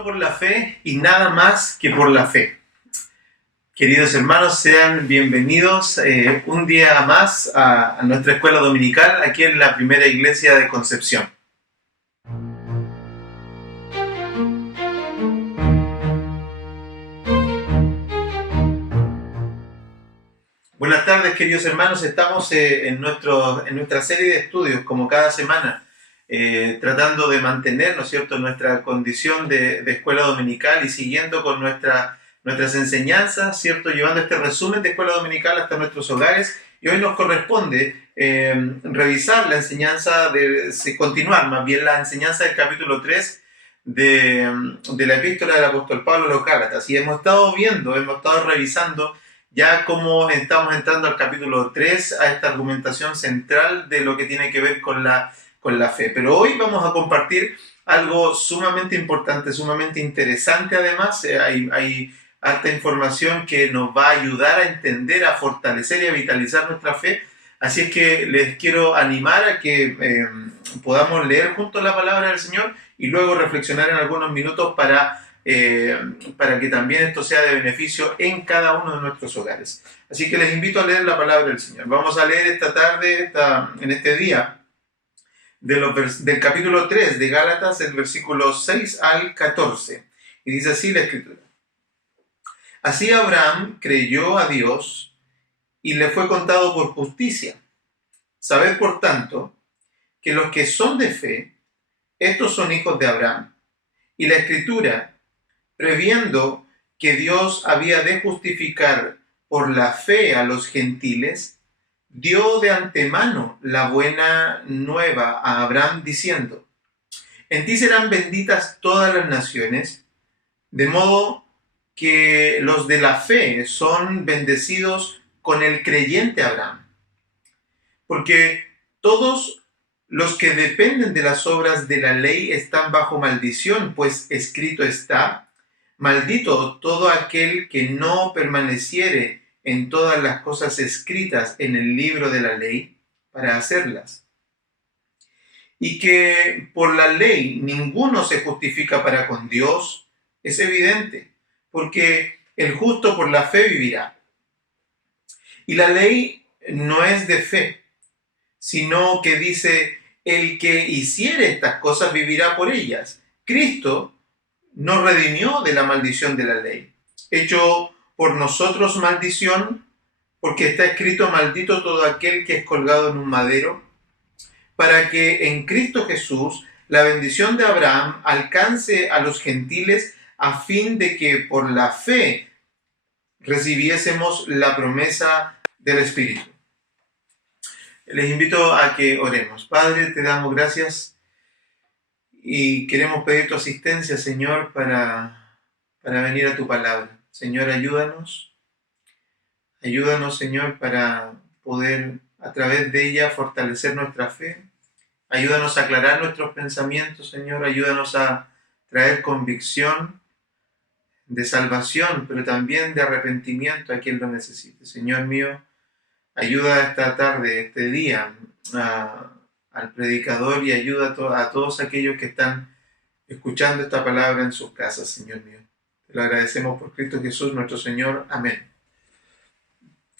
Solo por la fe y nada más que por la fe. Queridos hermanos, sean bienvenidos un día más a nuestra escuela dominical aquí en la primera iglesia de Concepción. Buenas tardes, queridos hermanos. Estamos en nuestra serie de estudios, como cada semana, tratando de mantener, ¿no es cierto?, nuestra condición de escuela dominical y siguiendo con nuestras enseñanzas, ¿cierto?, llevando este resumen de escuela dominical hasta nuestros hogares. Y hoy nos corresponde revisar la enseñanza, continuar más bien la enseñanza del capítulo 3 de la epístola del apóstol Pablo a los Gálatas. Y hemos estado revisando ya cómo estamos entrando al capítulo 3, a esta argumentación central de lo que tiene que ver con la fe. Pero hoy vamos a compartir algo sumamente importante, sumamente interesante además. Hay harta información que nos va a ayudar a entender, a fortalecer y a vitalizar nuestra fe. Así es que les quiero animar a que podamos leer juntos la palabra del Señor y luego reflexionar en algunos minutos para que también esto sea de beneficio en cada uno de nuestros hogares. Así que les invito a leer la palabra del Señor. Vamos a leer esta tarde, en este día, del capítulo 3 de Gálatas, el versículo 6 al 14. Y dice así la Escritura. Así Abraham creyó a Dios y le fue contado por justicia. Sabed, por tanto, que los que son de fe, estos son hijos de Abraham. Y la Escritura, previendo que Dios había de justificar por la fe a los gentiles, dio de antemano la buena nueva a Abraham, diciendo: en ti serán benditas todas las naciones, de modo que los de la fe son bendecidos con el creyente Abraham. Porque todos los que dependen de las obras de la ley están bajo maldición, pues escrito está: maldito todo aquel que no permaneciere en todas las cosas escritas en el libro de la ley para hacerlas. Y que por la ley ninguno se justifica para con Dios, es evidente, porque el justo por la fe vivirá. Y la ley no es de fe, sino que dice: el que hiciere estas cosas vivirá por ellas. Cristo nos redimió de la maldición de la ley, hecho por nosotros maldición, porque está escrito: maldito todo aquel que es colgado en un madero, para que en Cristo Jesús la bendición de Abraham alcance a los gentiles, a fin de que por la fe recibiésemos la promesa del Espíritu. Les invito a que oremos. Padre, te damos gracias y queremos pedir tu asistencia, Señor, para venir a tu palabra. Señor, ayúdanos, Señor, para poder a través de ella fortalecer nuestra fe. Ayúdanos a aclarar nuestros pensamientos, Señor. Ayúdanos a traer convicción de salvación, pero también de arrepentimiento a quien lo necesite. Señor mío, ayuda esta tarde, este día, al predicador, y ayuda a todos aquellos que están escuchando esta palabra en sus casas, Señor mío. Te lo agradecemos por Cristo Jesús, nuestro Señor. Amén.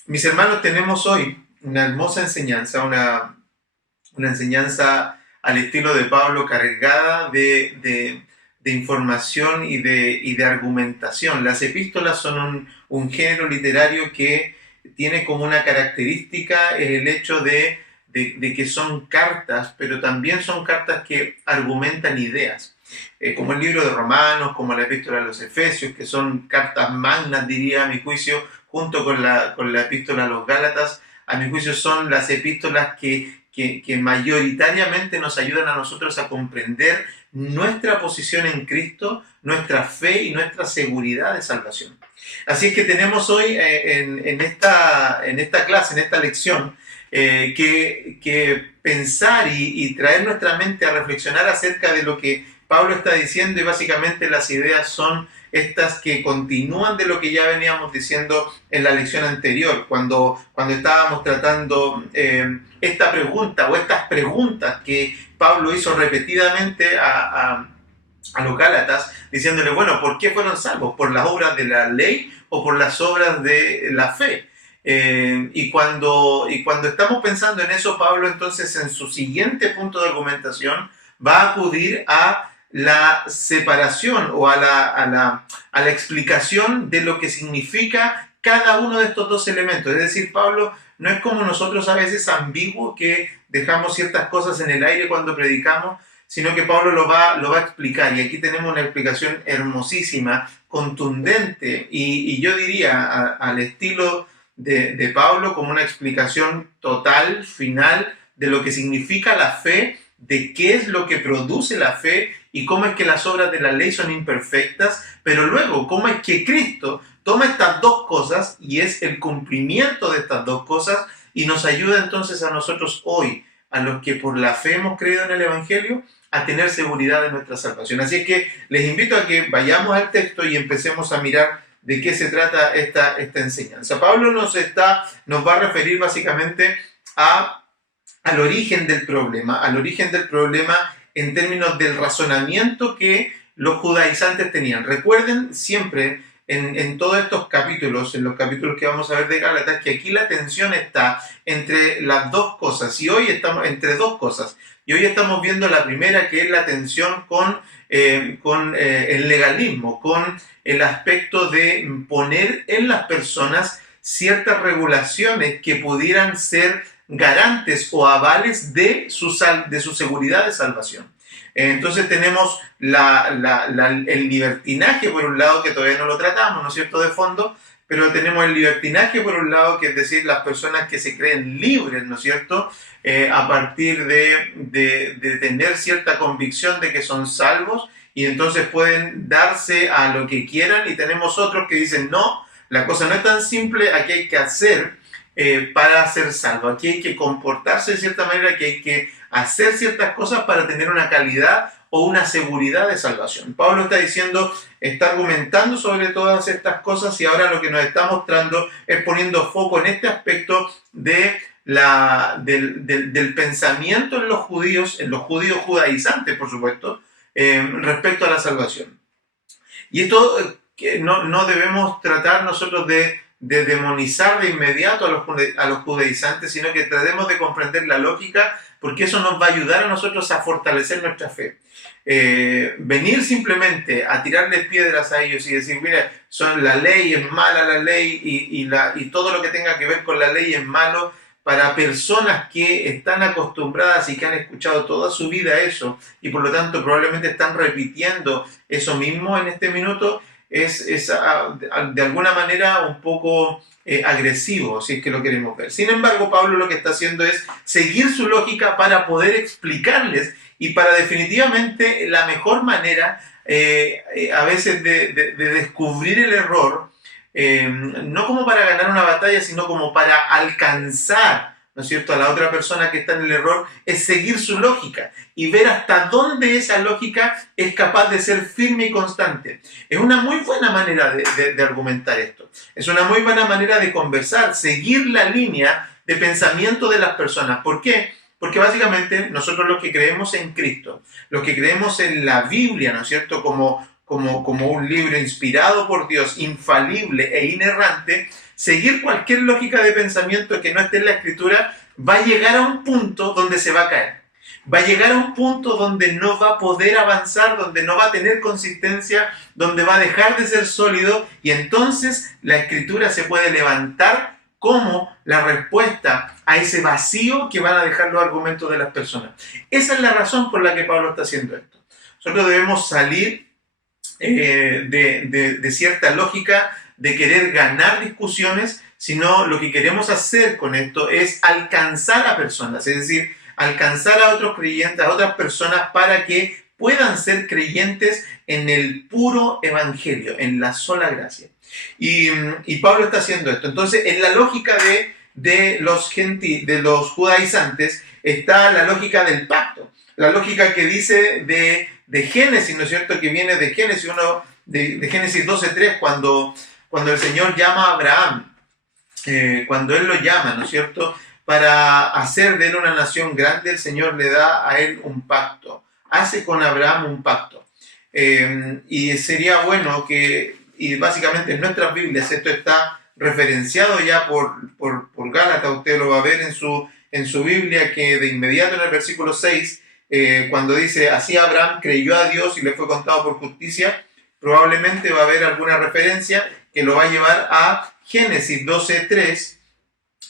Mis hermanos, tenemos hoy una hermosa enseñanza, una enseñanza al estilo de Pablo, cargada de información y de argumentación. Las epístolas son un género literario que tiene como una característica el hecho de que son cartas, pero también son cartas que argumentan ideas. Como el libro de Romanos, como la epístola a los Efesios, que son cartas magnas, diría a mi juicio, junto con la epístola a los Gálatas. A mi juicio son las epístolas que mayoritariamente nos ayudan a nosotros a comprender nuestra posición en Cristo, nuestra fe y nuestra seguridad de salvación. Así es que tenemos hoy en esta clase, en esta lección, que pensar y traer nuestra mente a reflexionar acerca de lo que Pablo está diciendo, y básicamente las ideas son estas que continúan de lo que ya veníamos diciendo en la lección anterior, cuando estábamos tratando esta pregunta o estas preguntas que Pablo hizo repetidamente a a los Gálatas, diciéndole, bueno, ¿por qué fueron salvos? ¿Por las obras de la ley o por las obras de la fe? Y cuando estamos pensando en eso, Pablo entonces en su siguiente punto de argumentación va a acudir a la separación o a la explicación de lo que significa cada uno de estos dos elementos. Es decir, Pablo no es como nosotros a veces ambiguos que dejamos ciertas cosas en el aire cuando predicamos, sino que Pablo lo va a explicar. Y aquí tenemos una explicación hermosísima, contundente, y yo diría al estilo de Pablo como una explicación total, final, de lo que significa la fe, de qué es lo que produce la fe y cómo es que las obras de la ley son imperfectas, pero luego cómo es que Cristo toma estas dos cosas y es el cumplimiento de estas dos cosas y nos ayuda entonces a nosotros hoy, a los que por la fe hemos creído en el Evangelio, a tener seguridad de nuestra salvación. Así es que les invito a que vayamos al texto y empecemos a mirar de qué se trata esta enseñanza. Pablo nos va a referir básicamente al origen del problema en términos del razonamiento que los judaizantes tenían. Recuerden siempre en todos estos capítulos, en los capítulos que vamos a ver de Gálatas, que aquí la tensión está entre las dos cosas, y hoy estamos entre dos cosas. Y hoy estamos viendo la primera, que es la tensión con el legalismo, con el aspecto de poner en las personas ciertas regulaciones que pudieran ser garantes o avales de su seguridad de salvación. Entonces tenemos el libertinaje por un lado, que todavía no lo tratamos, ¿no es cierto?, de fondo, pero tenemos el libertinaje por un lado, que es decir, las personas que se creen libres, ¿no es cierto?, a partir de tener cierta convicción de que son salvos y entonces pueden darse a lo que quieran, y tenemos otros que dicen, no, la cosa no es tan simple, aquí hay que hacer para ser salvo, aquí hay que comportarse de cierta manera, aquí hay que hacer ciertas cosas para tener una calidad o una seguridad de salvación. Pablo está argumentando sobre todas estas cosas, y ahora lo que nos está mostrando es poniendo foco en este aspecto del pensamiento en los judíos judaizantes, por supuesto, respecto a la salvación. Y esto no debemos tratar nosotros de demonizar de inmediato a los judaizantes, sino que tratemos de comprender la lógica, porque eso nos va a ayudar a nosotros a fortalecer nuestra fe. Venir simplemente a tirarles piedras a ellos y decir, mira, la ley es mala, la ley y todo lo que tenga que ver con la ley es malo, para personas que están acostumbradas y que han escuchado toda su vida eso, y por lo tanto probablemente están repitiendo eso mismo en este minuto, es de alguna manera un poco agresivo, si es que lo queremos ver. Sin embargo, Pablo lo que está haciendo es seguir su lógica para poder explicarles, y para definitivamente la mejor manera a veces de descubrir el error, no como para ganar una batalla, sino como para alcanzar, ¿no es cierto?, a la otra persona que está en el error, es seguir su lógica y ver hasta dónde esa lógica es capaz de ser firme y constante. Es una muy buena manera de argumentar esto. Es una muy buena manera de conversar, seguir la línea de pensamiento de las personas. ¿Por qué? Porque básicamente nosotros los que creemos en Cristo, los que creemos en la Biblia, ¿no es cierto?, como un libro inspirado por Dios, infalible e inerrante, seguir cualquier lógica de pensamiento que no esté en la Escritura va a llegar a un punto donde se va a caer. Va a llegar a un punto donde no va a poder avanzar, donde no va a tener consistencia, donde va a dejar de ser sólido, y entonces la Escritura se puede levantar como la respuesta a ese vacío que van a dejar los argumentos de las personas. Esa es la razón por la que Pablo está haciendo esto. Nosotros debemos salir de cierta lógica de querer ganar discusiones, sino lo que queremos hacer con esto es alcanzar a personas, es decir, alcanzar a otros creyentes, a otras personas, para que puedan ser creyentes en el puro evangelio, en la sola gracia. Y Pablo está haciendo esto. Entonces, en la lógica de los judaizantes está la lógica del pacto, la lógica que dice de Génesis, ¿no es cierto?, que viene de Génesis de Génesis 12:3, cuando el Señor llama a Abraham, cuando Él lo llama, ¿no es cierto?, para hacer de él una nación grande, el Señor le da a él un pacto, hace con Abraham un pacto. Y sería bueno que, y básicamente en nuestras Biblias esto está referenciado ya por Gálatas, usted lo va a ver en su Biblia, que de inmediato en el versículo 6, cuando dice, así Abraham creyó a Dios y le fue contado por justicia, probablemente va a haber alguna referencia que lo va a llevar a Génesis 12:3,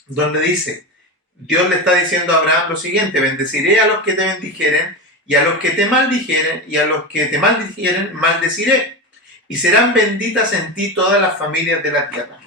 donde dice, Dios le está diciendo a Abraham lo siguiente, bendeciré a los que te bendijeren, y a los que te maldijeren, y a los que te maldijeren, maldeciré, y serán benditas en ti todas las familias de la tierra.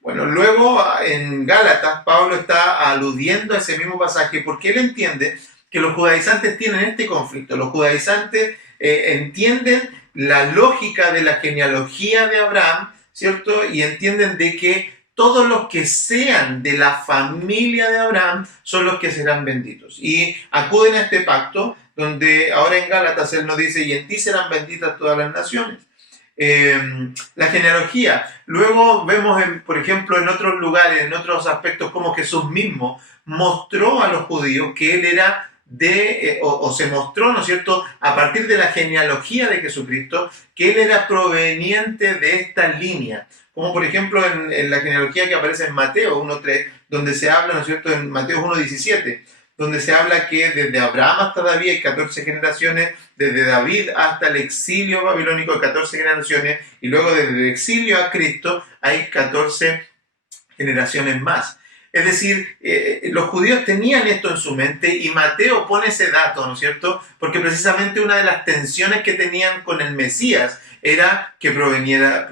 Bueno, luego en Gálatas, Pablo está aludiendo a ese mismo pasaje, porque él entiende que los judaizantes tienen este conflicto. Los judaizantes entienden la lógica de la genealogía de Abraham, ¿cierto? Y entienden de que todos los que sean de la familia de Abraham son los que serán benditos. Y acuden a este pacto, donde ahora en Gálatas él nos dice, y en ti serán benditas todas las naciones. La genealogía. Luego vemos, por ejemplo, en otros lugares, en otros aspectos, como Jesús mismo mostró a los judíos que él era o se mostró, ¿no es cierto?, a partir de la genealogía de Jesucristo, que él era proveniente de esta línea. Como por ejemplo en la genealogía que aparece en Mateo 1:3, donde se habla, ¿no es cierto?, en Mateo 1:17, donde se habla que desde Abraham hasta David hay 14 generaciones, desde David hasta el exilio babilónico hay 14 generaciones, y luego desde el exilio a Cristo hay 14 generaciones más. Es decir, los judíos tenían esto en su mente y Mateo pone ese dato, ¿no es cierto? Porque precisamente una de las tensiones que tenían con el Mesías era que proviniera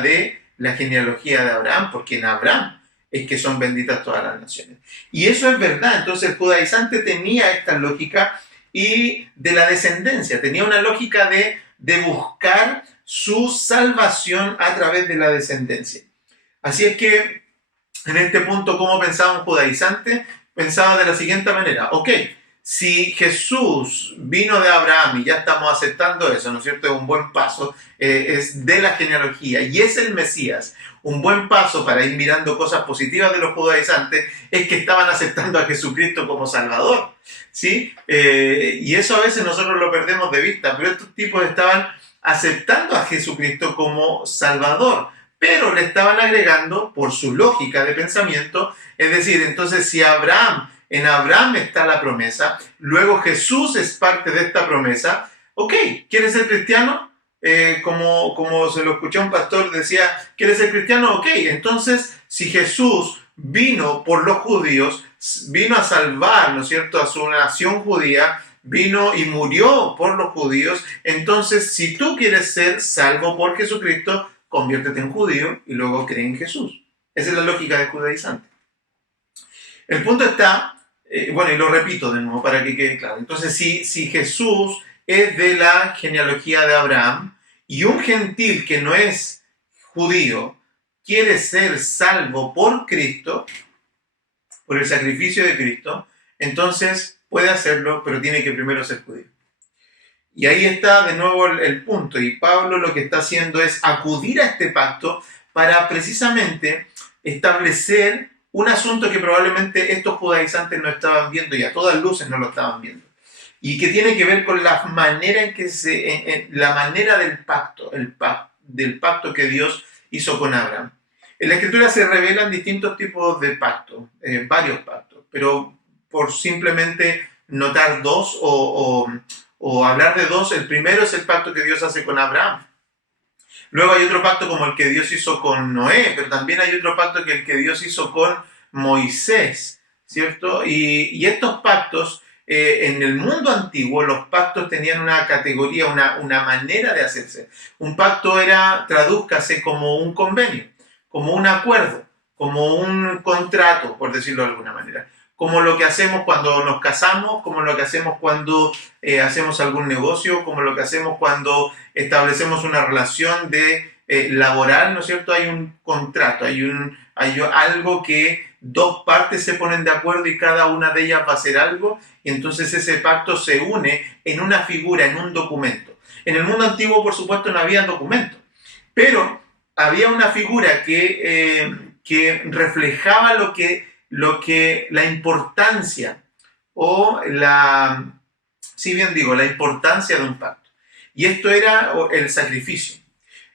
de la genealogía de Abraham, porque en Abraham es que son benditas todas las naciones. Y eso es verdad. Entonces el judaizante tenía esta lógica y de la descendencia, tenía una lógica de buscar su salvación a través de la descendencia. Así es que en este punto, ¿cómo pensaba un judaizante? Pensaba de la siguiente manera, ok, si Jesús vino de Abraham y ya estamos aceptando eso, ¿no es cierto? Es un buen paso, es de la genealogía y es el Mesías. Un buen paso para ir mirando cosas positivas de los judaizantes es que estaban aceptando a Jesucristo como Salvador, ¿sí? Y eso a veces nosotros lo perdemos de vista, pero estos tipos estaban aceptando a Jesucristo como Salvador, pero le estaban agregando por su lógica de pensamiento, es decir, entonces si en Abraham está la promesa, luego Jesús es parte de esta promesa, ok, ¿quieres ser cristiano? Como se lo escuché a un pastor, decía, ¿quieres ser cristiano? Ok, entonces si Jesús vino por los judíos, vino a salvar, ¿no es cierto?, a su nación judía, vino y murió por los judíos, entonces si tú quieres ser salvo por Jesucristo, conviértete en judío y luego cree en Jesús. Esa es la lógica del judaizante. El punto está, bueno, y lo repito de nuevo para que quede claro. Entonces, si Jesús es de la genealogía de Abraham y un gentil que no es judío quiere ser salvo por Cristo, por el sacrificio de Cristo, entonces puede hacerlo, pero tiene que primero ser judío. Y ahí está de nuevo el punto, y Pablo lo que está haciendo es acudir a este pacto para precisamente establecer un asunto que probablemente estos judaizantes no estaban viendo y a todas luces no lo estaban viendo, y que tiene que ver con la manera en que la manera del pacto, del pacto que Dios hizo con Abraham. En la Escritura se revelan distintos tipos de pactos, varios pactos, pero por simplemente notar dos o hablar de dos, el primero es el pacto que Dios hace con Abraham. Luego hay otro pacto como el que Dios hizo con Noé, pero también hay otro pacto que el que Dios hizo con Moisés, ¿cierto? Y estos pactos, en el mundo antiguo, los pactos tenían una categoría, una manera de hacerse. Un pacto tradúzcase como un convenio, como un acuerdo, como un contrato, por decirlo de alguna manera. Como lo que hacemos cuando nos casamos, como lo que hacemos cuando hacemos algún negocio, como lo que hacemos cuando establecemos una relación laboral, ¿no es cierto? Hay un contrato, hay algo que dos partes se ponen de acuerdo y cada una de ellas va a hacer algo, y entonces ese pacto se une en una figura, en un documento. En el mundo antiguo, por supuesto, no había documentos, pero había una figura que reflejaba la importancia la importancia de un pacto. Y esto era el sacrificio.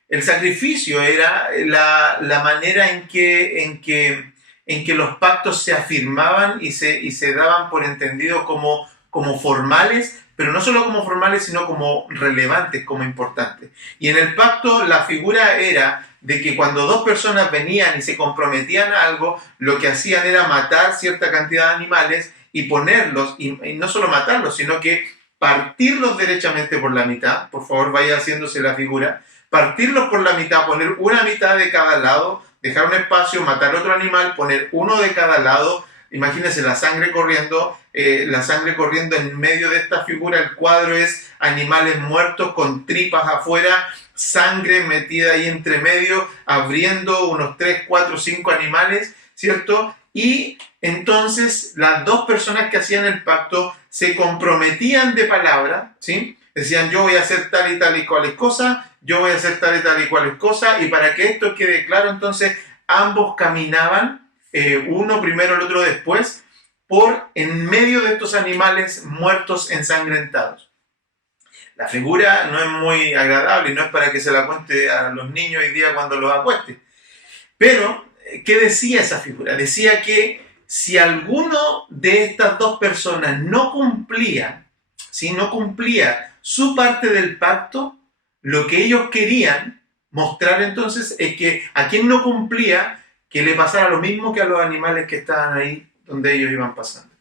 El sacrificio era la manera en que los pactos se afirmaban y se daban por entendido como formales, pero no solo como formales, sino como relevantes, como importantes. Y en el pacto la figura era de que cuando dos personas venían y se comprometían a algo, lo que hacían era matar cierta cantidad de animales y ponerlos, y no solo matarlos, sino que partirlos derechamente por la mitad. Por favor, vaya haciéndose la figura. Partirlos por la mitad, poner una mitad de cada lado, dejar un espacio, matar otro animal, poner uno de cada lado. Imagínense la sangre corriendo en medio de esta figura. El cuadro es animales muertos con tripas afuera, sangre metida ahí entre medio, abriendo unos 3, 4, 5 animales, ¿cierto? Y entonces las dos personas que hacían el pacto se comprometían de palabra, ¿sí? Decían, yo voy a hacer tal y cuales cosas, yo voy a hacer tal y cuales cosas, y para que esto quede claro, entonces ambos caminaban, uno primero, el otro después, por en medio de estos animales muertos ensangrentados. La figura no es muy agradable y no es para que se la cuente a los niños hoy día cuando los acueste. Pero, ¿qué decía esa figura? Decía que si alguno de estas dos personas no cumplía, si no cumplía su parte del pacto, lo que ellos querían mostrar entonces es que a quien no cumplía, que le pasara lo mismo que a los animales que estaban ahí donde ellos iban pasando.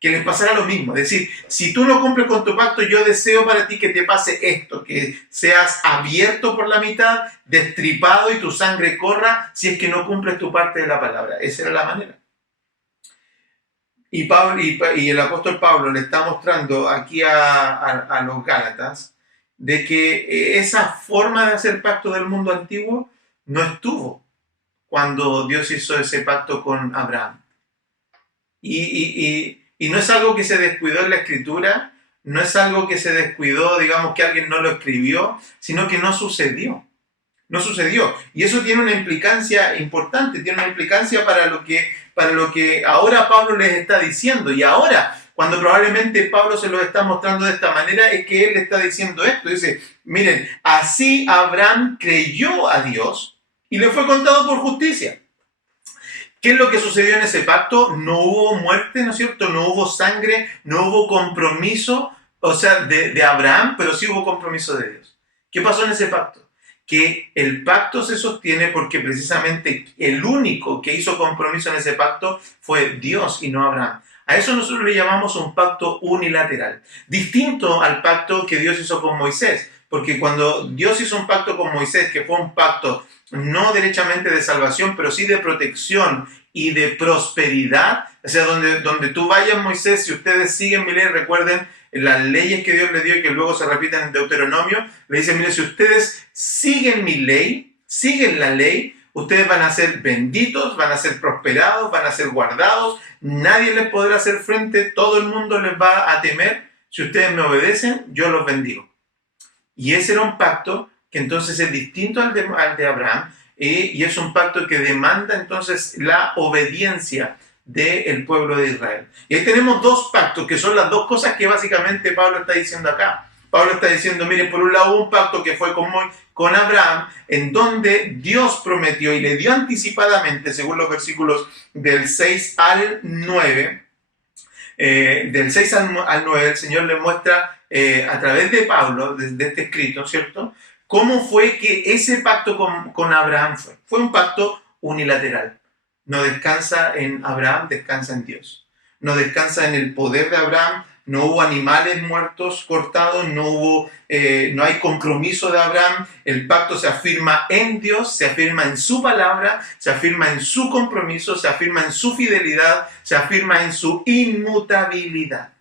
Que les pasara lo mismo. Es decir, si tú no cumples con tu pacto, yo deseo para ti que te pase esto, que seas abierto por la mitad, destripado y tu sangre corra si es que no cumples tu parte de la palabra. Esa era la manera. Y el apóstol Pablo le está mostrando aquí a los Gálatas de que esa forma de hacer pacto del mundo antiguo no estuvo cuando Dios hizo ese pacto con Abraham. Y no es algo que se descuidó en la Escritura, no es algo que se descuidó, digamos que alguien no lo escribió, sino que no sucedió. No sucedió. Y eso tiene una implicancia importante, tiene una implicancia para lo que ahora Pablo les está diciendo. Y ahora, cuando probablemente Pablo se lo está mostrando de esta manera, es que él le está diciendo esto. Dice, miren, así Abraham creyó a Dios y le fue contado por justicia. ¿Qué es lo que sucedió en ese pacto? No hubo muerte, ¿no es cierto? No hubo sangre, no hubo compromiso, o sea, de Abraham, pero sí hubo compromiso de Dios. ¿Qué pasó en ese pacto? Que el pacto se sostiene porque precisamente el único que hizo compromiso en ese pacto fue Dios y no Abraham. A eso nosotros le llamamos un pacto unilateral, distinto al pacto que Dios hizo con Moisés, porque cuando Dios hizo un pacto con Moisés, que fue un pacto no derechamente de salvación, pero sí de protección y de prosperidad, o sea, donde tú vayas, Moisés, si ustedes siguen mi ley, recuerden las leyes que Dios le dio y que luego se repiten en Deuteronomio, le dice, mire, si ustedes siguen mi ley, siguen la ley, ustedes van a ser benditos, van a ser prosperados, van a ser guardados, nadie les podrá hacer frente, todo el mundo les va a temer, si ustedes me obedecen, yo los bendigo. Y ese era un pacto que entonces es distinto al de Abraham, y es un pacto que demanda entonces la obediencia del pueblo de Israel. Y ahí tenemos dos pactos, que son las dos cosas que básicamente Pablo está diciendo acá. Pablo está diciendo, miren, por un lado hubo un pacto que fue con Abraham, en donde Dios prometió y le dio anticipadamente, según los versículos del 6 al 9, del 6 al 9, el Señor le muestra a través de Pablo, de este escrito, ¿cierto?, cómo fue que ese pacto con Abraham fue. Fue un pacto unilateral. No descansa en Abraham, descansa en Dios. No descansa en el poder de Abraham, no hubo animales muertos, cortados, no hay compromiso de Abraham. El pacto se afirma en Dios, se afirma en su palabra, se afirma en su compromiso, se afirma en su fidelidad, se afirma en su inmutabilidad.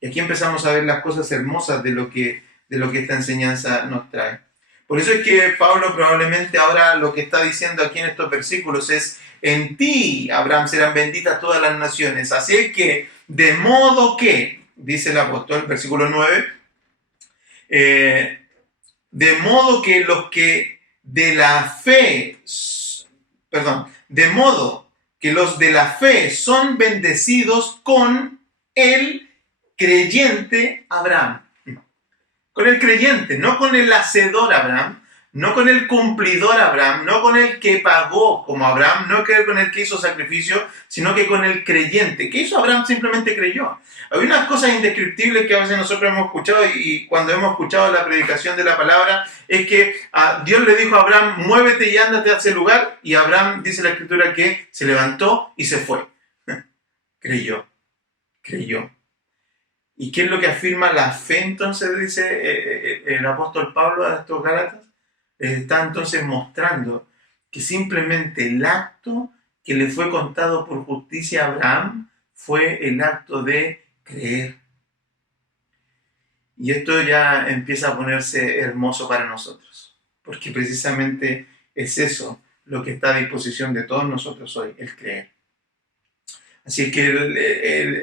Y aquí empezamos a ver las cosas hermosas de lo que esta enseñanza nos trae. Por eso es que Pablo probablemente ahora lo que está diciendo aquí en estos versículos es, en ti, Abraham, serán benditas todas las naciones. Así que, de modo que, dice el apóstol, versículo 9, de modo que los que de la fe, de modo que los de la fe son bendecidos con el creyente Abraham. Con el creyente, no con el hacedor Abraham, no con el cumplidor Abraham, no con el que pagó como Abraham, no con el que hizo sacrificio, sino que con el creyente. ¿Qué hizo Abraham? Simplemente creyó. Hay unas cosas indescriptibles que a veces nosotros hemos escuchado y cuando hemos escuchado la predicación de la palabra, es que Dios le dijo a Abraham, muévete y ándate a ese lugar, y Abraham, dice la Escritura, que se levantó y se fue. Creyó. ¿Y qué es lo que afirma la fe entonces, dice el apóstol Pablo a estos Gálatas? Está entonces mostrando que simplemente el acto que le fue contado por justicia a Abraham fue el acto de creer. Y esto ya empieza a ponerse hermoso para nosotros, porque precisamente es eso lo que está a disposición de todos nosotros hoy, el creer. Así que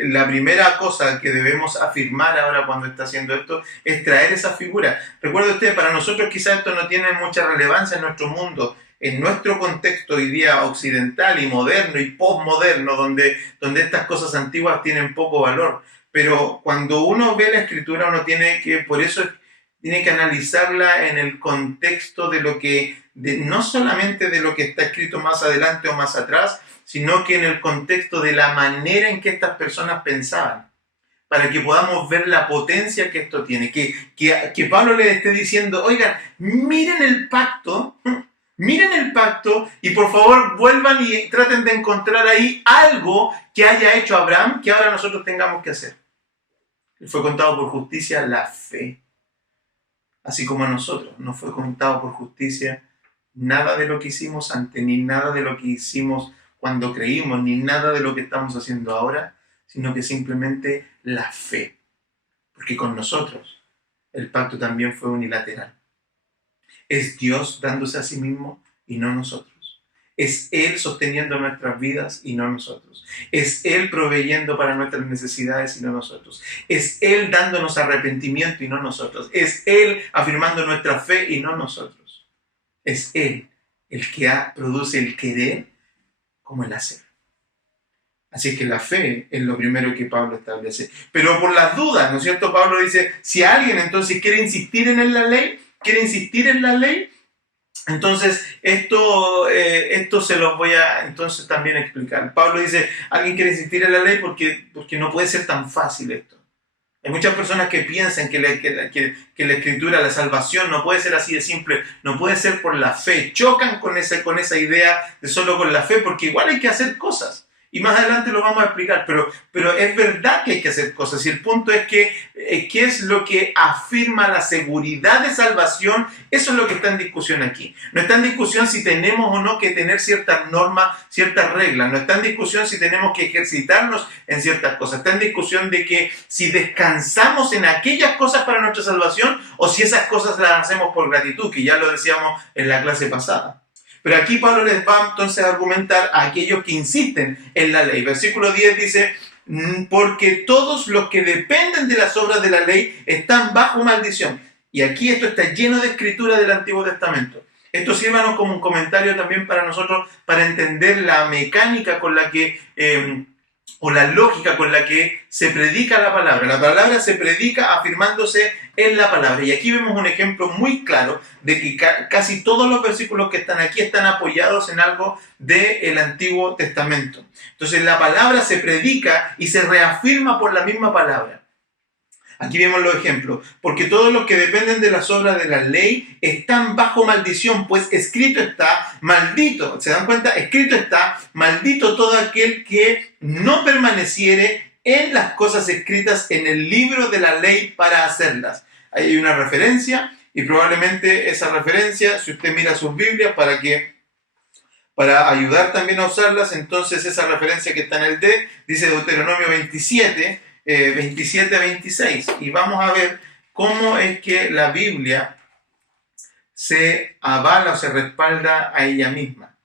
la primera cosa que debemos afirmar ahora cuando está haciendo esto es traer esa figura. Recuerde usted, para nosotros quizás esto no tiene mucha relevancia en nuestro mundo, en nuestro contexto hoy día occidental y moderno y postmoderno, donde estas cosas antiguas tienen poco valor. Pero cuando uno ve la Escritura, uno tiene que, por eso tiene que analizarla en el contexto de lo que, no solamente de lo que está escrito más adelante o más atrás, sino que en el contexto de la manera en que estas personas pensaban, para que podamos ver la potencia que esto tiene, que Pablo les esté diciendo, oigan, miren el pacto y por favor vuelvan y traten de encontrar ahí algo que haya hecho Abraham que ahora nosotros tengamos que hacer. Le fue contado por justicia la fe, así como a nosotros nos fue contado por justicia nada de lo que hicimos antes, ni nada de lo que hicimos cuando creímos, ni nada de lo que estamos haciendo ahora, sino que simplemente la fe. Porque con nosotros el pacto también fue unilateral. Es Dios dándose a sí mismo y no nosotros. Es Él sosteniendo nuestras vidas y no nosotros. Es Él proveyendo para nuestras necesidades y no nosotros. Es Él dándonos arrepentimiento y no nosotros. Es Él afirmando nuestra fe y no nosotros. Es Él el que produce el querer como el hacer. Así que la fe es lo primero que Pablo establece. Pero por las dudas, ¿no es cierto? Pablo dice, si alguien entonces quiere insistir en la ley, entonces esto se los voy a entonces también explicar. Pablo dice, alguien quiere insistir en la ley porque no puede ser tan fácil esto. Hay muchas personas que piensan que la Escritura, la salvación, no puede ser así de simple, no puede ser por la fe. Chocan con esa idea de solo con la fe, porque igual hay que hacer cosas. Y más adelante lo vamos a explicar, pero es verdad que hay que hacer cosas. Y el punto es que, ¿qué es lo que afirma la seguridad de salvación? Eso es lo que está en discusión aquí. No está en discusión si tenemos o no que tener ciertas normas, ciertas reglas. No está en discusión si tenemos que ejercitarnos en ciertas cosas. Está en discusión de que si descansamos en aquellas cosas para nuestra salvación o si esas cosas las hacemos por gratitud, que ya lo decíamos en la clase pasada. Pero aquí Pablo les va entonces a argumentar a aquellos que insisten en la ley. Versículo 10 dice, porque todos los que dependen de las obras de la ley están bajo maldición. Y aquí esto está lleno de escritura del Antiguo Testamento. Esto sírvanos como un comentario también para nosotros, para entender la mecánica con la que, o la lógica con la que se predica la palabra. La palabra se predica afirmándose en la palabra. Y aquí vemos un ejemplo muy claro de que casi todos los versículos que están aquí están apoyados en algo del Antiguo Testamento. Entonces la palabra se predica y se reafirma por la misma palabra. Aquí vemos los ejemplos. Porque todos los que dependen de las obras de la ley están bajo maldición, pues escrito está, maldito. ¿Se dan cuenta? Escrito está, maldito todo aquel que no permaneciere en las cosas escritas en el libro de la ley para hacerlas. Ahí hay una referencia y probablemente esa referencia, si usted mira sus Biblias para ayudar también a usarlas, entonces esa referencia que está en el D dice Deuteronomio 27, 27-26. Y vamos a ver cómo es que la Biblia se avala o se respalda a ella misma.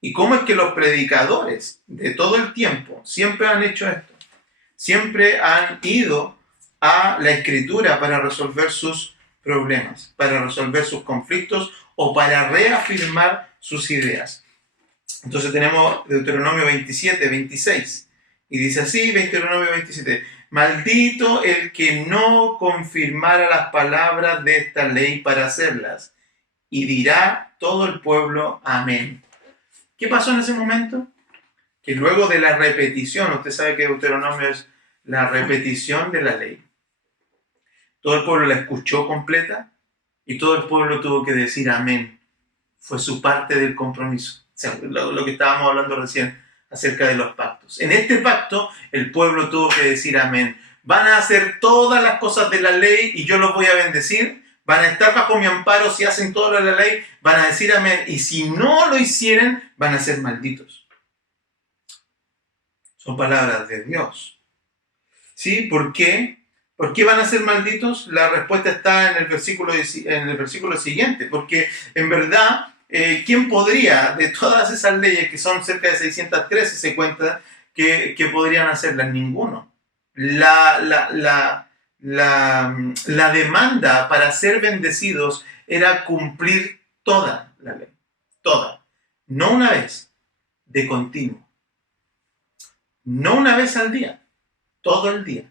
Y cómo es que los predicadores de todo el tiempo siempre han hecho esto. Siempre han ido a la Escritura para resolver sus problemas, para resolver sus conflictos o para reafirmar sus ideas. Entonces tenemos Deuteronomio 27, 26. Y dice así, Deuteronomio 27. Maldito el que no confirmara las palabras de esta ley para hacerlas. Y dirá todo el pueblo, amén. ¿Qué pasó en ese momento? Que luego de la repetición, usted sabe que Deuteronomio es la repetición de la ley. Todo el pueblo la escuchó completa y todo el pueblo tuvo que decir amén. Fue su parte del compromiso. O sea, lo que estábamos hablando recién acerca de los pactos. En este pacto, el pueblo tuvo que decir amén. Van a hacer todas las cosas de la ley y yo los voy a bendecir. Van a estar bajo mi amparo si hacen todo lo de la ley. Van a decir amén. Y si no lo hicieren, van a ser malditos. Son palabras de Dios. ¿Sí? ¿Por qué? ¿Por qué van a ser malditos? La respuesta está en el versículo siguiente. Porque en verdad, ¿quién podría, de todas esas leyes que son cerca de 613, se cuenta que podrían hacerlas? Ninguno. La demanda para ser bendecidos era cumplir toda la ley. Toda. No una vez, de continuo. No una vez al día, todo el día.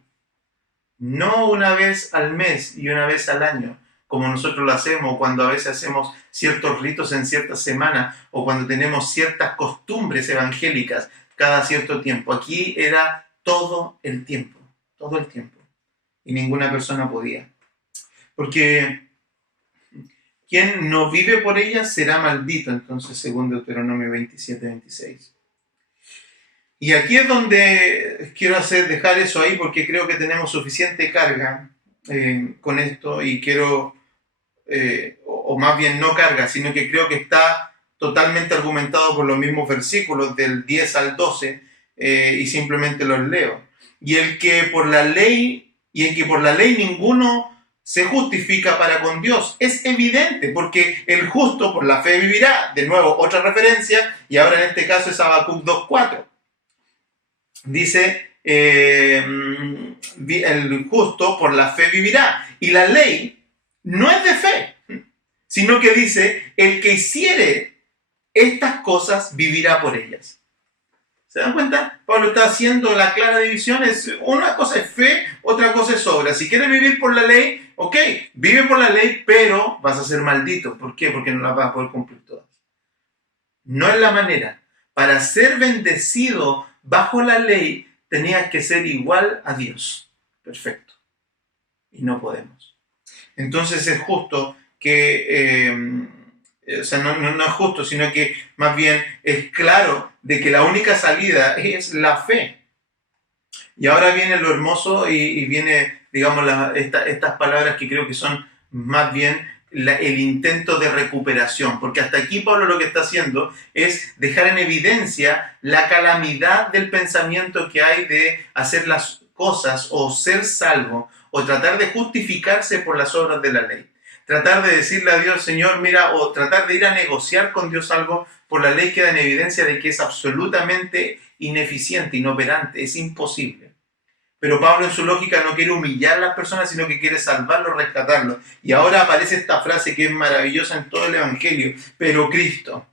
No una vez al mes y una vez al año, como nosotros lo hacemos cuando a veces hacemos ciertos ritos en ciertas semanas o cuando tenemos ciertas costumbres evangélicas cada cierto tiempo. Aquí era todo el tiempo, y ninguna persona podía. Porque quien no vive por ella será maldito, entonces, según Deuteronomio 27-26. Y aquí es donde quiero dejar eso ahí porque creo que tenemos suficiente carga con esto y quiero, o más bien no carga, sino que creo que está totalmente argumentado por los mismos versículos del 10 al 12 y simplemente los leo. Y el que por la ley ninguno se justifica para con Dios. Es evidente, porque el justo por la fe vivirá. De nuevo, otra referencia, y ahora en este caso es Habacuc 2:4. Dice, el justo por la fe vivirá. Y la ley no es de fe, sino que dice, el que hiciere estas cosas vivirá por ellas. ¿Se dan cuenta? Pablo está haciendo la clara división. Una cosa es fe, otra cosa es obra. Si quieres vivir por la ley, ok, vive por la ley, pero vas a ser maldito. ¿Por qué? Porque no las vas a poder cumplir todas. No es la manera. Para ser bendecido bajo la ley, tenías que ser igual a Dios. Perfecto. Y no podemos. Entonces es justo que, no es justo, sino que más bien es claro de que la única salida es la fe. Y ahora viene lo hermoso y viene, digamos, estas palabras que creo que son más bien el intento de recuperación, porque hasta aquí Pablo lo que está haciendo es dejar en evidencia la calamidad del pensamiento que hay de hacer las cosas o ser salvo o tratar de justificarse por las obras de la ley, tratar de decirle a Dios, Señor, mira, o tratar de ir a negociar con Dios algo por la ley queda en evidencia de que es absolutamente ineficiente, inoperante, es imposible. Pero Pablo en su lógica no quiere humillar a las personas, sino que quiere salvarlos, rescatarlos. Y ahora aparece esta frase que es maravillosa en todo el Evangelio. Pero Cristo,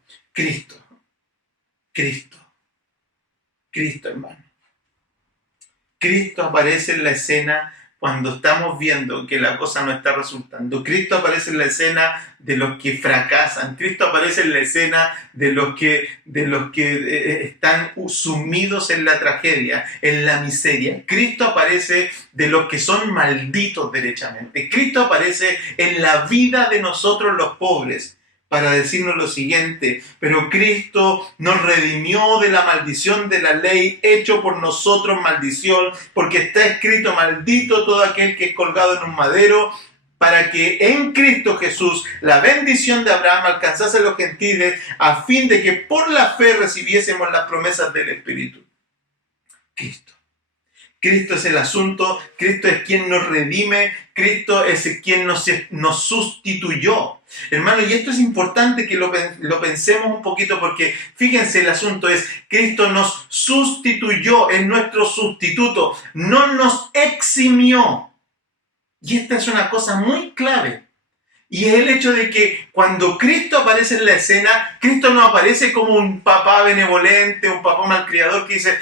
hermano. Cristo aparece en la escena cuando estamos viendo que la cosa no está resultando. Cristo aparece en la escena de los que fracasan. Cristo aparece en la escena de los que están sumidos en la tragedia, en la miseria. Cristo aparece de los que son malditos derechamente. Cristo aparece en la vida de nosotros los pobres para decirnos lo siguiente: pero Cristo nos redimió de la maldición de la ley, hecho por nosotros maldición, porque está escrito, maldito todo aquel que es colgado en un madero, para que en Cristo Jesús la bendición de Abraham alcanzase a los gentiles, a fin de que por la fe recibiésemos las promesas del Espíritu. Cristo es el asunto, Cristo es quien nos redime, Cristo es quien nos sustituyó. Hermano, y esto es importante que lo pensemos un poquito, porque fíjense, el asunto es, Cristo nos sustituyó, es nuestro sustituto, no nos eximió. Y esta es una cosa muy clave. Y es el hecho de que cuando Cristo aparece en la escena, Cristo no aparece como un papá benevolente, un papá malcriador que dice,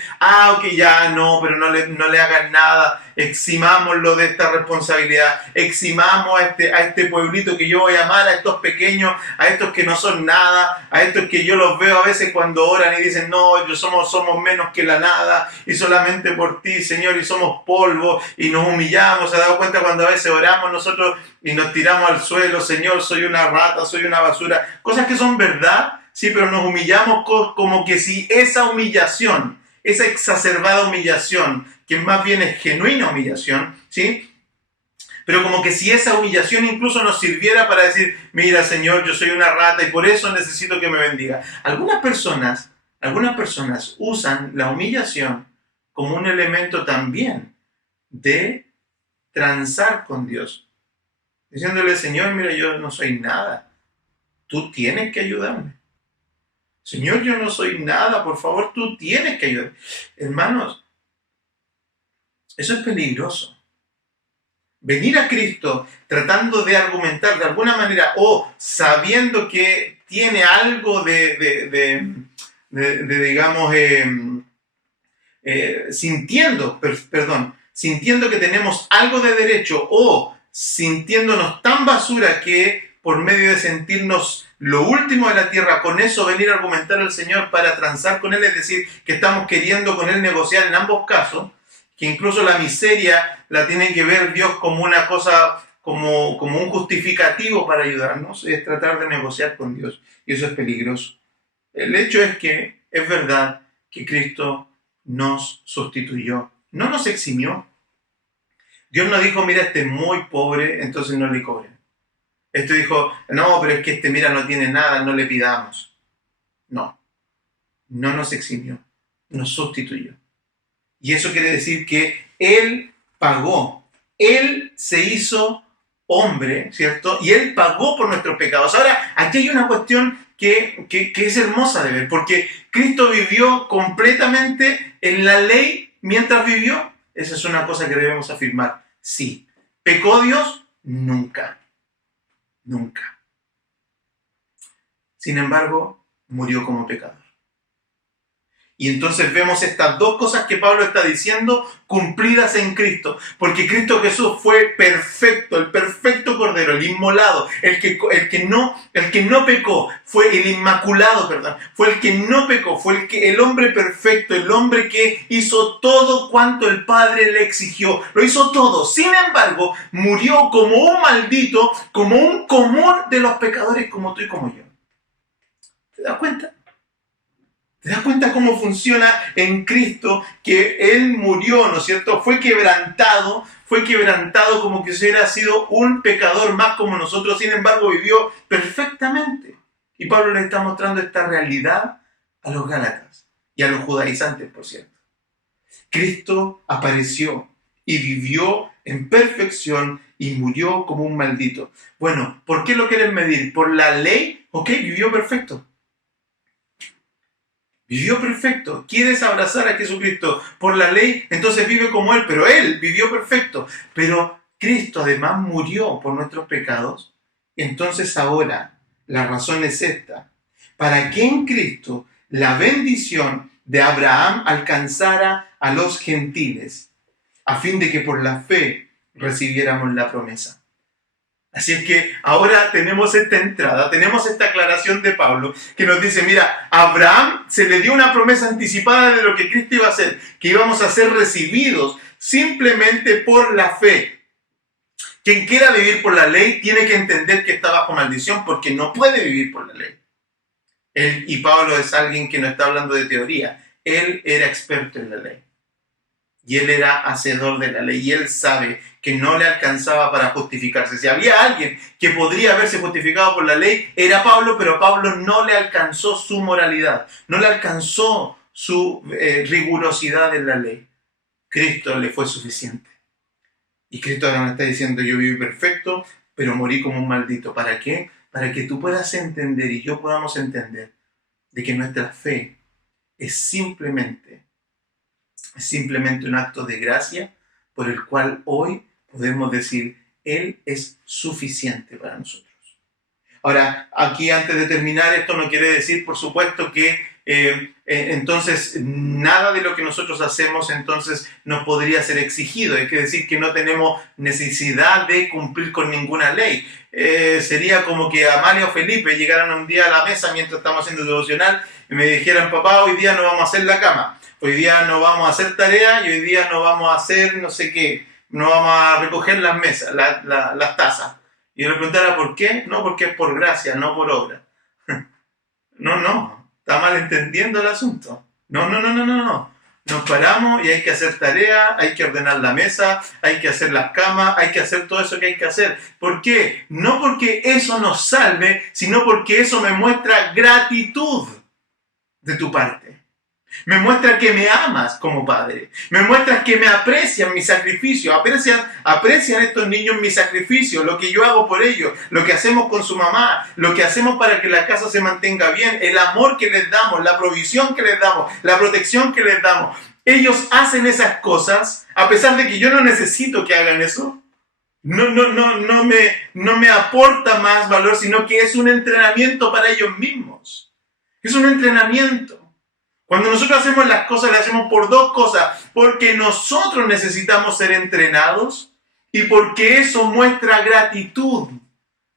ok, ya no, pero no le hagan nada. eximámoslo de esta responsabilidad, eximamos a este pueblito que yo voy a amar, a estos pequeños, a estos que no son nada, a estos que yo los veo a veces cuando oran y dicen, no, somos menos que la nada, y solamente por ti, Señor, y somos polvo, y nos humillamos. ¿Se ha dado cuenta cuando a veces oramos nosotros y nos tiramos al suelo? Señor, soy una rata, soy una basura, cosas que son verdad, sí, pero nos humillamos como que si esa humillación, esa exacerbada humillación, que más bien es genuina humillación, ¿sí? Pero como que si esa humillación incluso nos sirviera para decir, mira, Señor, yo soy una rata y por eso necesito que me bendiga. Algunas personas usan la humillación como un elemento también de transar con Dios. Diciéndole, Señor, mira, yo no soy nada. Tú tienes que ayudarme. Señor, yo no soy nada, por favor, tú tienes que ayudarme. Hermanos, eso es peligroso. Venir a Cristo tratando de argumentar de alguna manera o sabiendo que tiene algo digamos, sintiendo que tenemos algo de derecho o sintiéndonos tan basura que por medio de sentirnos lo último de la tierra, con eso venir a argumentar al Señor para transar con Él, es decir, que estamos queriendo con Él negociar en ambos casos, que incluso la miseria la tiene que ver Dios como una cosa, como un justificativo para ayudarnos, es tratar de negociar con Dios, y eso es peligroso. El hecho es que es verdad que Cristo nos sustituyó, no nos eximió. Dios no dijo, mira, este es muy pobre, entonces no le cobren. Este dijo, no, pero es que mira, no tiene nada, no le pidamos. No nos eximió, nos sustituyó. Y eso quiere decir que Él pagó, Él se hizo hombre, ¿cierto? Y Él pagó por nuestros pecados. Ahora, aquí hay una cuestión que es hermosa de ver, porque Cristo vivió completamente en la ley mientras vivió. Esa es una cosa que debemos afirmar. Sí. ¿Pecó Dios? Nunca. Nunca. Sin embargo, murió como pecador. Y entonces vemos estas dos cosas que Pablo está diciendo cumplidas en Cristo. Porque Cristo Jesús fue perfecto, el perfecto Cordero, el inmolado, el que no pecó, fue el inmaculado, perdón, fue el que no pecó, fue el hombre perfecto, el hombre que hizo todo cuanto el Padre le exigió. Lo hizo todo. Sin embargo, murió como un maldito, como un común de los pecadores como tú y como yo. ¿Te das cuenta? ¿Te das cuenta cómo funciona en Cristo? Que Él murió, ¿no es cierto? Fue quebrantado como que hubiera sido un pecador más como nosotros, sin embargo vivió perfectamente. Y Pablo le está mostrando esta realidad a los gálatas y a los judaizantes, por cierto. Cristo apareció y vivió en perfección y murió como un maldito. Bueno, ¿por qué lo quieren medir? ¿Por la ley? Ok, vivió perfecto. Vivió perfecto. ¿Quieres abrazar a Jesucristo por la ley? Entonces vive como Él. Pero Él vivió perfecto. Pero Cristo además murió por nuestros pecados. Entonces ahora la razón es esta. Para que en Cristo la bendición de Abraham alcanzara a los gentiles, a fin de que por la fe recibiéramos la promesa. Así es que ahora tenemos esta entrada, tenemos esta aclaración de Pablo que nos dice, mira, a Abraham se le dio una promesa anticipada de lo que Cristo iba a hacer, que íbamos a ser recibidos simplemente por la fe. Quien quiera vivir por la ley tiene que entender que está bajo maldición porque no puede vivir por la ley. Y Pablo es alguien que no está hablando de teoría, él era experto en la ley. Y él era hacedor de la ley y él sabe que no le alcanzaba para justificarse. Si había alguien que podría haberse justificado por la ley, era Pablo, pero Pablo no le alcanzó su moralidad, no le alcanzó su rigurosidad en la ley. Cristo le fue suficiente. Y Cristo ahora me está diciendo, yo viví perfecto, pero morí como un maldito. ¿Para qué? Para que tú puedas entender y yo podamos entender de que nuestra fe es simplemente un acto de gracia por el cual hoy podemos decir, Él es suficiente para nosotros. Ahora, aquí antes de terminar, esto no quiere decir, por supuesto, que entonces nada de lo que nosotros hacemos entonces nos podría ser exigido. Es decir, que no tenemos necesidad de cumplir con ninguna ley. Sería como que Amalia o Felipe llegaran un día a la mesa mientras estamos haciendo devocional y me dijeran: papá, hoy día no vamos a hacer la cama, hoy día no vamos a hacer tarea y hoy día no vamos a hacer no sé qué, no vamos a recoger las mesas, las tazas. Y yo le preguntara: ¿por qué? No, porque es por gracia, no por obra. No, está mal entendiendo el asunto. No. Nos paramos y hay que hacer tarea, hay que ordenar la mesa, hay que hacer las camas, hay que hacer todo eso que hay que hacer. ¿Por qué? No porque eso nos salve, sino porque eso me muestra gratitud de tu parte. Me muestra que me amas como padre. Me muestra que me aprecian mi sacrificio. Aprecian estos niños mi sacrificio, lo que yo hago por ellos, lo que hacemos con su mamá, lo que hacemos para que la casa se mantenga bien, el amor que les damos, la provisión que les damos, la protección que les damos. Ellos hacen esas cosas a pesar de que yo no necesito que hagan eso. No me aporta más valor, sino que es un entrenamiento para ellos mismos. Es un entrenamiento. Cuando nosotros hacemos las cosas hacemos por dos cosas: porque nosotros necesitamos ser entrenados y porque eso muestra gratitud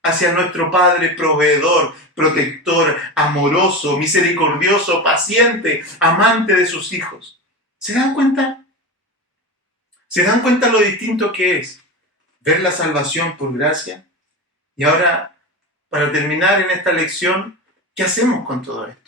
hacia nuestro Padre proveedor, protector, amoroso, misericordioso, paciente, amante de sus hijos. ¿Se dan cuenta? ¿Se dan cuenta lo distinto que es ver la salvación por gracia? Y ahora, para terminar en esta lección, ¿qué hacemos con todo esto?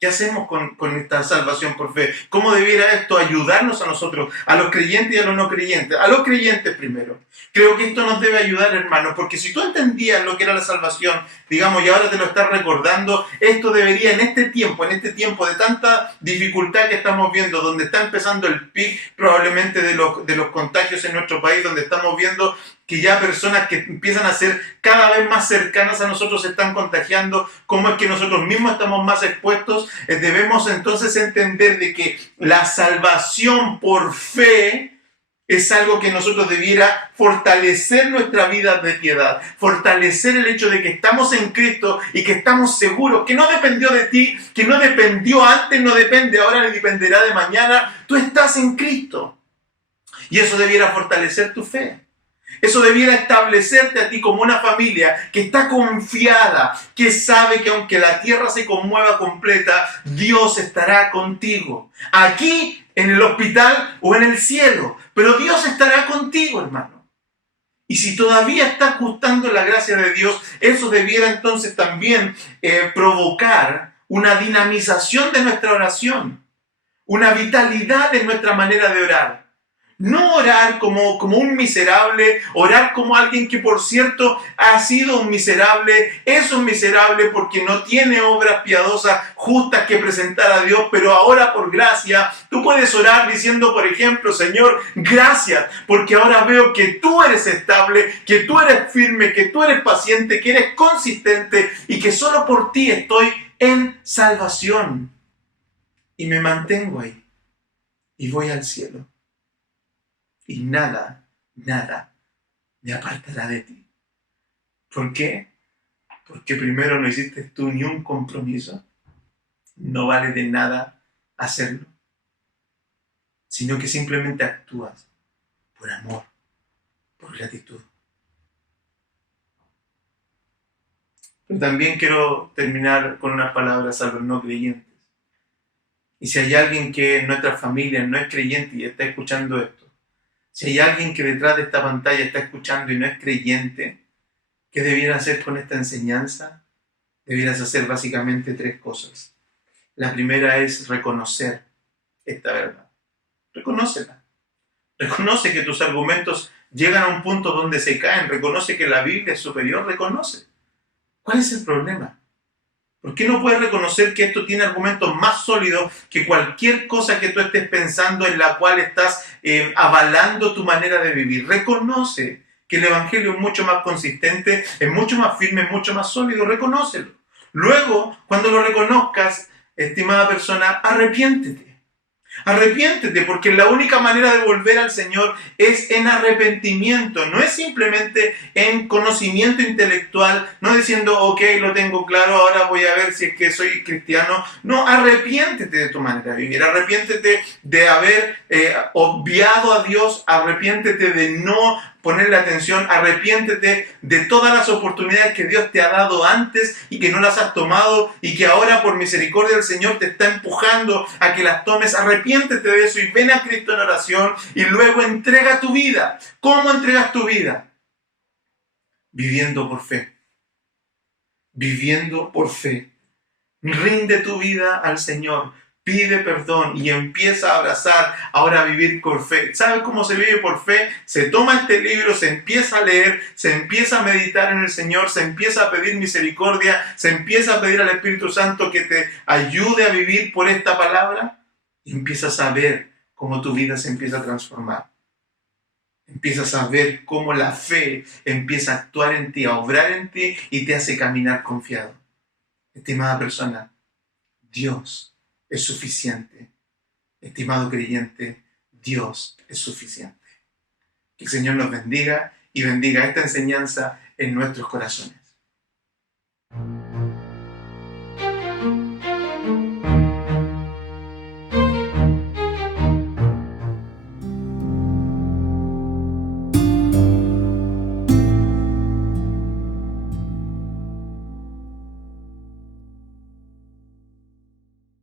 ¿Qué hacemos con esta salvación por fe? ¿Cómo debiera esto ayudarnos a nosotros, a los creyentes y a los no creyentes? A los creyentes primero. Creo que esto nos debe ayudar, hermanos, porque si tú entendías lo que era la salvación, digamos, y ahora te lo estás recordando, esto debería en este tiempo de tanta dificultad que estamos viendo, donde está empezando el pic probablemente de los contagios en nuestro país, donde estamos viendo que ya personas que empiezan a ser cada vez más cercanas a nosotros se están contagiando, cómo es que nosotros mismos estamos más expuestos. Debemos entonces entender de que la salvación por fe es algo que nosotros debiera fortalecer nuestra vida de piedad, fortalecer el hecho de que estamos en Cristo y que estamos seguros, que no dependió de ti, que no dependió antes, no depende ahora ni dependerá de mañana. Tú estás en Cristo y eso debiera fortalecer tu fe. Eso debiera establecerte a ti como una familia que está confiada, que sabe que aunque la tierra se conmueva completa, Dios estará contigo. Aquí, en el hospital o en el cielo. Pero Dios estará contigo, hermano. Y si todavía estás gustando la gracia de Dios, eso debiera entonces también provocar una dinamización de nuestra oración, una vitalidad en nuestra manera de orar. No orar como un miserable, orar como alguien que, por cierto, ha sido un miserable, es un miserable porque no tiene obras piadosas justas que presentar a Dios, pero ahora por gracia, tú puedes orar diciendo, por ejemplo: Señor, gracias, porque ahora veo que tú eres estable, que tú eres firme, que tú eres paciente, que eres consistente y que solo por ti estoy en salvación. Y me mantengo ahí y voy al cielo. Y nada me apartará de ti. ¿Por qué? Porque primero no hiciste tú ni un compromiso. No vale de nada hacerlo. Sino que simplemente actúas por amor, por gratitud. Pero también quiero terminar con unas palabras a los no creyentes. Y si hay alguien que en nuestra familia no es creyente y está escuchando esto, si hay alguien que detrás de esta pantalla está escuchando y no es creyente, ¿qué debiera hacer con esta enseñanza? Debieras hacer básicamente tres cosas. La primera es reconocer esta verdad. Reconócela. Reconoce que tus argumentos llegan a un punto donde se caen. Reconoce que la Biblia es superior. Reconoce. ¿Cuál es el problema? ¿Por qué no puedes reconocer que esto tiene argumentos más sólidos que cualquier cosa que tú estés pensando en la cual estás avalando tu manera de vivir? Reconoce que el Evangelio es mucho más consistente, es mucho más firme, es mucho más sólido. Reconócelo. Luego, cuando lo reconozcas, estimada persona, arrepiéntete. Arrepiéntete, porque la única manera de volver al Señor es en arrepentimiento. No es simplemente en conocimiento intelectual, no diciendo, ok, lo tengo claro, ahora voy a ver si es que soy cristiano. No, arrepiéntete de tu manera de vivir. Arrepiéntete de haber obviado a Dios. Arrepiéntete de no ponerle atención. Arrepiéntete de todas las oportunidades que Dios te ha dado antes y que no las has tomado y que ahora por misericordia del Señor te está empujando a que las tomes. Arrepiéntete de eso y ven a Cristo en oración y luego entrega tu vida. ¿Cómo entregas tu vida? Viviendo por fe. Viviendo por fe. Rinde tu vida al Señor. Pide perdón y empieza a abrazar, ahora a vivir por fe. ¿Sabes cómo se vive por fe? Se toma este libro, se empieza a leer, se empieza a meditar en el Señor, se empieza a pedir misericordia, se empieza a pedir al Espíritu Santo que te ayude a vivir por esta palabra y empiezas a ver cómo tu vida se empieza a transformar. Empiezas a ver cómo la fe empieza a actuar en ti, a obrar en ti y te hace caminar confiado. Estimada persona, Dios es suficiente. Estimado creyente, Dios es suficiente. Que el Señor nos bendiga y bendiga esta enseñanza en nuestros corazones.